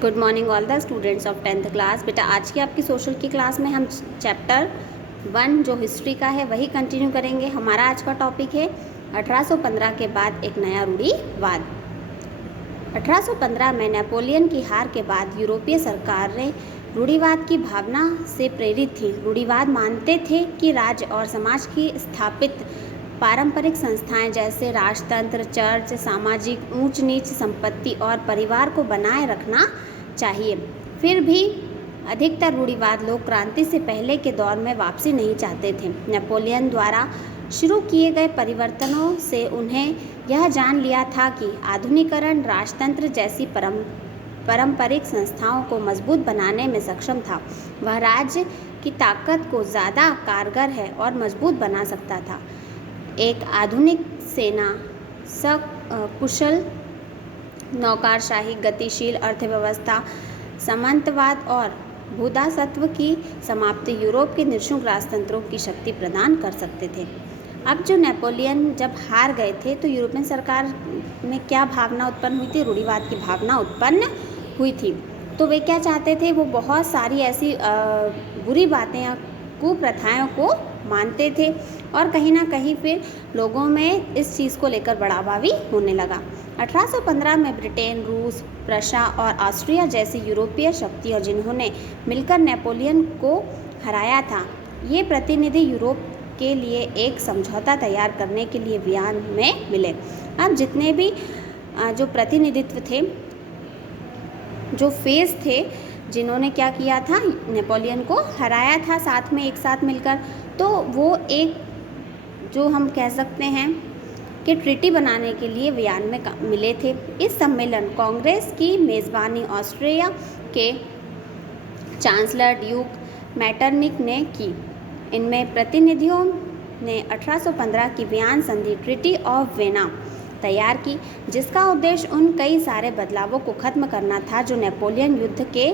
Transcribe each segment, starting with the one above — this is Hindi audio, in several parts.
Good morning all the students of 10th class. बेटा आज की आपकी सोशल की क्लास में हम चैप्टर 1 जो हिस्ट्री का है वही कंटिन्यू करेंगे। हमारा आज का टॉपिक है 1815 के बाद एक नया रूढ़िवाद। 1815 में नेपोलियन की हार के बाद यूरोपीय सरकारें रूढ़िवाद की भावना से प्रेरित थी। रूढ़िवाद मानते थे कि राज्य और समाज की स्थापित पारंपरिक संस्थाएं जैसे राजतंत्र, चर्च, सामाजिक ऊंच नीच, संपत्ति और परिवार को बनाए रखना चाहिए। फिर भी अधिकतर रूढ़िवाद लोग क्रांति से पहले के दौर में वापसी नहीं चाहते थे। नेपोलियन द्वारा शुरू किए गए परिवर्तनों से उन्हें यह जान लिया था कि आधुनिकीकरण राजतंत्र जैसी पारंपरिक संस्थाओं को मजबूत बनाने में सक्षम था। वह राज्य की ताकत को ज़्यादा कारगर है और मजबूत बना सकता था। एक आधुनिक सेना, सकुशल नौकरशाही, गतिशील अर्थव्यवस्था, सामंतवाद और भूदासत्व की समाप्ति यूरोप के निःशुल्क राजतंत्रों की शक्ति प्रदान कर सकते थे। अब जो नेपोलियन जब हार गए थे तो यूरोपियन सरकार में क्या भावना उत्पन्न हुई थी? रूढ़िवाद की भावना उत्पन्न हुई थी। तो वे क्या चाहते थे? वो बहुत सारी ऐसी बुरी बातें या कुप्रथाओं को मानते थे और कहीं ना कहीं फिर लोगों में इस चीज़ को लेकर बढ़ावा भी होने लगा। 1815 में ब्रिटेन, रूस, प्रशा और ऑस्ट्रिया जैसी यूरोपीय शक्तियाँ जिन्होंने मिलकर नेपोलियन को हराया था, ये प्रतिनिधि यूरोप के लिए एक समझौता तैयार करने के लिए वियना में मिले। अब जितने भी जो प्रतिनिधित्व थे, जो फेस थे, जिन्होंने क्या किया था, नेपोलियन को हराया था साथ में एक साथ मिलकर, तो वो एक जो हम कह सकते हैं कि ट्रीटी बनाने के लिए वियना में मिले थे। इस सम्मेलन कांग्रेस की मेज़बानी ऑस्ट्रिया के चांसलर ड्यूक मेटरनिक ने की। इनमें प्रतिनिधियों ने 1815 की वियना संधि ट्रीटी ऑफ वियना तैयार की, जिसका उद्देश्य उन कई सारे बदलावों को खत्म करना था जो नेपोलियन युद्ध के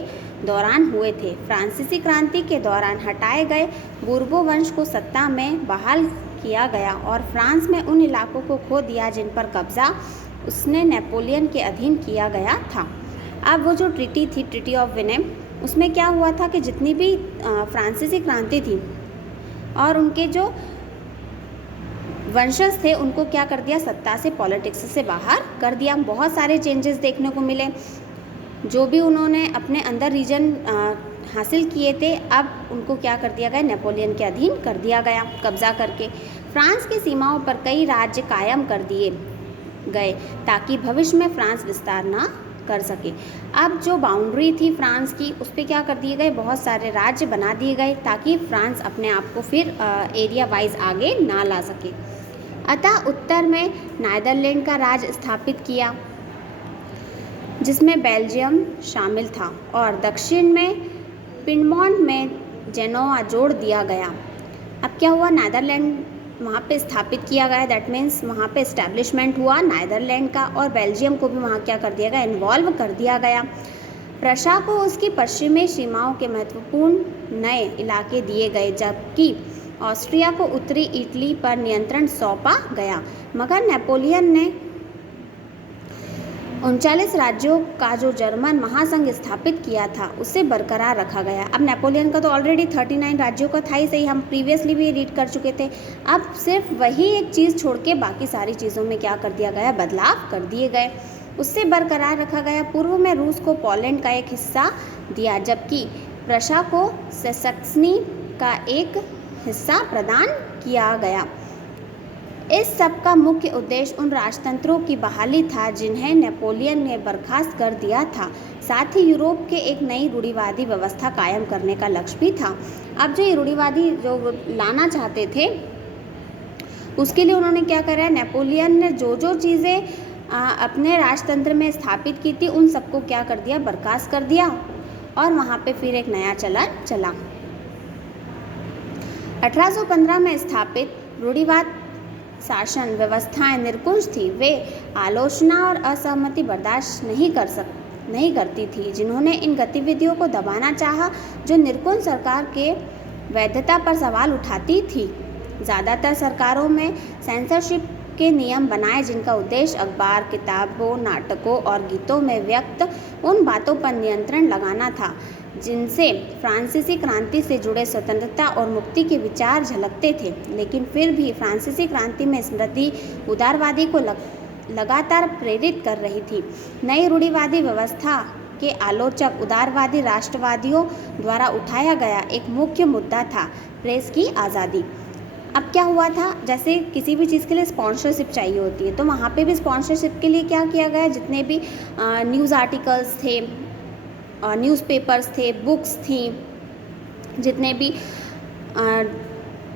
दौरान हुए थे। फ्रांसीसी क्रांति के दौरान हटाए गए बूर्बो वंश को सत्ता में बहाल किया गया और फ्रांस में उन इलाकों को खो दिया जिन पर कब्जा उसने नेपोलियन के अधीन किया गया था। अब वो जो ट्रीटी थी, ट्रीटी ऑफ वियना, उसमें क्या हुआ था कि जितनी भी फ्रांसीसी क्रांति थी और उनके जो वंशज थे उनको क्या कर दिया, सत्ता से, पॉलिटिक्स से बाहर कर दिया। बहुत सारे चेंजेस देखने को मिले। जो भी उन्होंने अपने अंदर रीजन हासिल किए थे, अब उनको क्या कर दिया गया, नेपोलियन के अधीन कर दिया गया, कब्जा करके। फ्रांस की सीमाओं पर कई राज्य कायम कर दिए गए ताकि भविष्य में फ्रांस विस्तार ना कर सके। अब जो बाउंड्री थी फ्रांस की, उस पर क्या कर दिए गए, बहुत सारे राज्य बना दिए गए ताकि फ्रांस अपने आप को फिर एरिया वाइज आगे ना ला सके। अतः उत्तर में नीदरलैंड का राज स्थापित किया, जिसमें बेल्जियम शामिल था, और दक्षिण में पिडमोंट में जेनोआ जोड़ दिया गया। अब क्या हुआ, नीदरलैंड वहाँ पे स्थापित किया गया, दैट मीन्स वहाँ पे इस्टेब्लिशमेंट हुआ नीदरलैंड का, और बेल्जियम को भी वहाँ क्या कर दिया गया, इन्वॉल्व कर दिया गया। प्रशा को उसकी पश्चिमी सीमाओं के महत्वपूर्ण नए इलाके दिए गए, जबकि ऑस्ट्रिया को उत्तरी इटली पर नियंत्रण सौंपा गया। मगर नेपोलियन ने 39 राज्यों का जो जर्मन महासंघ स्थापित किया था उसे बरकरार रखा गया। अब नेपोलियन का तो ऑलरेडी 39 राज्यों का था ही सही, हम प्रीवियसली भी रीड कर चुके थे। अब सिर्फ वही एक चीज़ छोड़ के बाकी सारी चीज़ों में क्या कर दिया गया, बदलाव कर दिए गए, उससे बरकरार रखा गया। पूर्व में रूस को पोलैंड का एक हिस्सा दिया, जबकि प्रशा को सैक्सनी का एक हिस्सा प्रदान किया गया। इस सब का मुख्य उद्देश्य उन राजतंत्रों की बहाली था जिन्हें नेपोलियन ने बर्खास्त कर दिया था। साथ ही यूरोप के एक नई रूढ़िवादी व्यवस्था कायम करने का लक्ष्य भी था। अब जो ये रूढ़िवादी जो लाना चाहते थे, उसके लिए उन्होंने क्या करा, नेपोलियन ने जो जो चीज़ें अपने राजतंत्र में स्थापित की थी उन सबको क्या कर दिया, बर्खास्त कर दिया, और वहाँ पे फिर एक नया चलन चला। 1815 में स्थापित रूढ़िवाद शासन व्यवस्थाएं निरंकुश थी। वे आलोचना और असहमति बर्दाश्त नहीं करती थी। जिन्होंने इन गतिविधियों को दबाना चाहा, जो निरंकुश सरकार के वैधता पर सवाल उठाती थी। ज़्यादातर सरकारों में सेंसरशिप के नियम बनाए जिनका उद्देश्य अखबार, किताबों, नाटकों और गीतों में व्यक्त उन बातों पर नियंत्रण लगाना था जिनसे फ्रांसीसी क्रांति से जुड़े स्वतंत्रता और मुक्ति के विचार झलकते थे। लेकिन फिर भी फ्रांसीसी क्रांति में स्मृति उदारवादी को लगातार प्रेरित कर रही थी। नई रूढ़िवादी व्यवस्था के आलोचक उदारवादी राष्ट्रवादियों द्वारा उठाया गया एक मुख्य मुद्दा था प्रेस की आज़ादी। अब क्या हुआ था, जैसे किसी भी चीज़ के लिए स्पॉन्सरशिप चाहिए होती है, तो वहाँ पे भी स्पॉन्सरशिप के लिए क्या किया गया, जितने भी न्यूज़ आर्टिकल्स थे, न्यूज़पेपर्स थे, बुक्स थी, जितने भी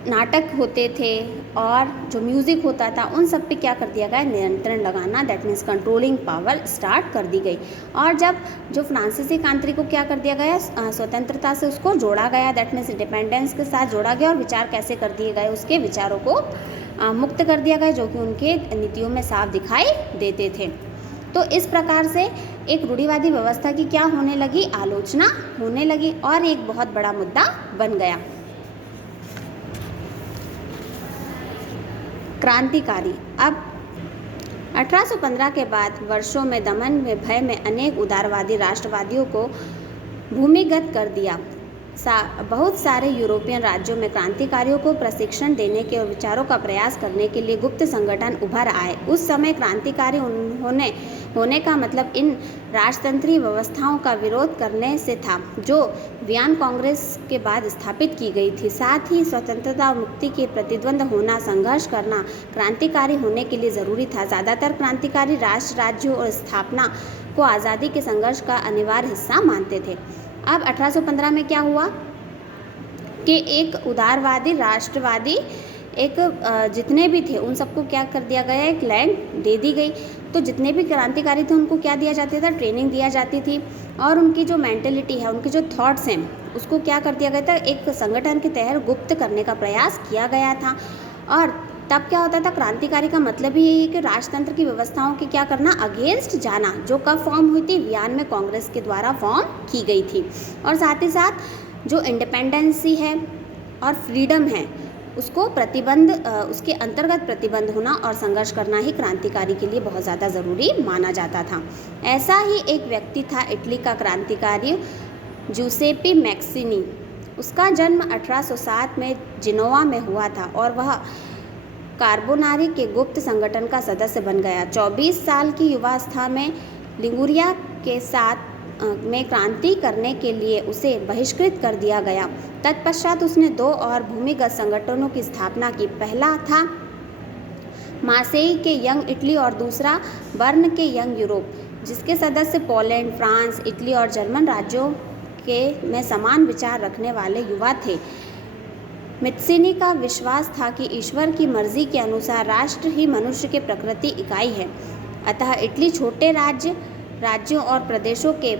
नाटक होते थे और जो म्यूज़िक होता था, उन सब पे क्या कर दिया गया, नियंत्रण लगाना, that means controlling power start कर दी गई। और जब जो फ्रांसीसी क्रांति को क्या कर दिया गया, स्वतंत्रता से उसको जोड़ा गया, दैट मीन्स इंडिपेंडेंस के साथ जोड़ा गया, और विचार कैसे कर दिए गए, उसके विचारों को मुक्त कर दिया गया जो कि उनके नीतियों में साफ दिखाई देते थे। तो इस प्रकार से एक रूढ़िवादी व्यवस्था की क्या होने लगी, आलोचना होने लगी और एक बहुत बड़ा मुद्दा बन गया। क्रांतिकारी। अब 1815 के बाद वर्षों में दमन में भय में अनेक उदारवादी राष्ट्रवादियों को भूमिगत कर दिया। बहुत सारे यूरोपियन राज्यों में क्रांतिकारियों को प्रशिक्षण देने के और विचारों का प्रयास करने के लिए गुप्त संगठन उभर आए। उस समय क्रांतिकारी होने का मतलब इन राजतंत्रीय व्यवस्थाओं का विरोध करने से था जो वियन कांग्रेस के बाद स्थापित की गई थी। साथ ही स्वतंत्रता और मुक्ति के प्रतिद्वंद होना, संघर्ष करना क्रांतिकारी होने के लिए ज़रूरी था। ज़्यादातर क्रांतिकारी राष्ट्र, राज्यों और स्थापना को आज़ादी के संघर्ष का अनिवार्य हिस्सा मानते थे। अब 1815 में क्या हुआ कि एक उदारवादी राष्ट्रवादी जितने भी थे उन सबको क्या कर दिया गया, एक लैंड दे दी गई। तो जितने भी क्रांतिकारी थे उनको क्या दिया जाता था, ट्रेनिंग दिया जाती थी, और उनकी जो मेंटेलिटी है, उनके जो थॉट्स हैं, उसको क्या कर दिया गया था, एक संगठन के तहत गुप्त करने का प्रयास किया गया था। और तब क्या होता था, क्रांतिकारी का मतलब ही यही है कि राजतंत्र की व्यवस्थाओं के क्या करना, अगेंस्ट जाना, जो कब फॉर्म हुई थी, वियन में कांग्रेस के द्वारा फॉर्म की गई थी। और साथ ही साथ जो इंडिपेंडेंसी है और फ्रीडम है उसको उसके अंतर्गत प्रतिबंध होना और संघर्ष करना ही क्रांतिकारी के लिए बहुत ज़्यादा ज़रूरी माना जाता था। ऐसा ही एक व्यक्ति था इटली का क्रांतिकारी जूसेप्पे मैक्सिनी। उसका जन्म 1807 में जिनोवा में हुआ था और वह कार्बोनारी के गुप्त संगठन का सदस्य बन गया। 24 साल की युवावस्था में लिगुरिया के साथ में क्रांति करने के लिए उसे बहिष्कृत कर दिया गया। तत्पश्चात उसने 2 और भूमिगत संगठनों की स्थापना की। पहला था मार्सेई के यंग इटली और दूसरा बर्न के यंग यूरोप, जिसके सदस्य पोलैंड, फ्रांस, इटली और जर्मन राज्यों के में समान विचार रखने वाले युवा थे। मैक्सिनी का विश्वास था कि ईश्वर की मर्जी के अनुसार राष्ट्र ही मनुष्य के प्रकृति इकाई है, अतः इटली छोटे राज्यों और प्रदेशों के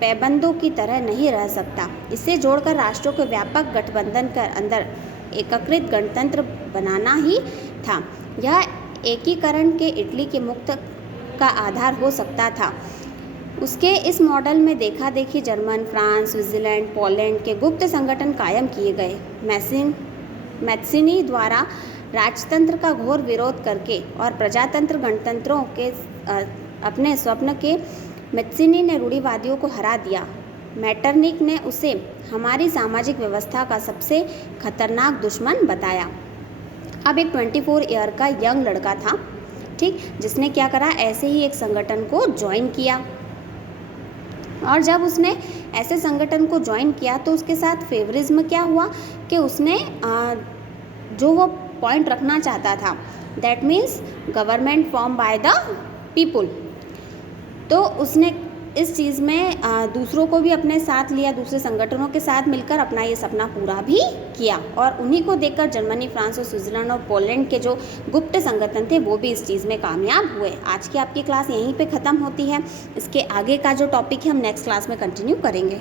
पैबंदों की तरह नहीं रह सकता। इसे जोड़कर राष्ट्रों के व्यापक गठबंधन कर अंदर एकीकृत गणतंत्र बनाना ही था। यह एकीकरण के इटली के मुक्त का आधार हो सकता था। उसके इस मॉडल में देखा देखी जर्मन, फ्रांस, स्विट्जरलैंड, पोलैंड के गुप्त संगठन कायम किए गए। मैक्सिनी द्वारा राजतंत्र का घोर विरोध करके और प्रजातंत्र गणतंत्रों के अपने स्वप्न के मैक्सिनी ने रूढ़िवादियों को हरा दिया। मैटरनिक ने उसे हमारी सामाजिक व्यवस्था का सबसे खतरनाक दुश्मन बताया। अब एक 24 ईयर का यंग लड़का था, ठीक, जिसने क्या करा, ऐसे ही एक संगठन को ज्वाइन किया। और जब उसने ऐसे संगठन को ज्वाइन किया तो उसके साथ फेवरिज्म क्या हुआ कि उसने जो वो पॉइंट रखना चाहता था, that means government form by the people, तो उसने इस चीज़ में दूसरों को भी अपने साथ लिया, दूसरे संगठनों के साथ मिलकर अपना ये सपना पूरा भी किया। और उन्हीं को देखकर जर्मनी, फ्रांस और स्विट्जरलैंड और पोलैंड के जो गुप्त संगठन थे वो भी इस चीज़ में कामयाब हुए। आज की आपकी क्लास यहीं पे ख़त्म होती है। इसके आगे का जो टॉपिक है हम नेक्स्ट क्लास में कंटिन्यू करेंगे।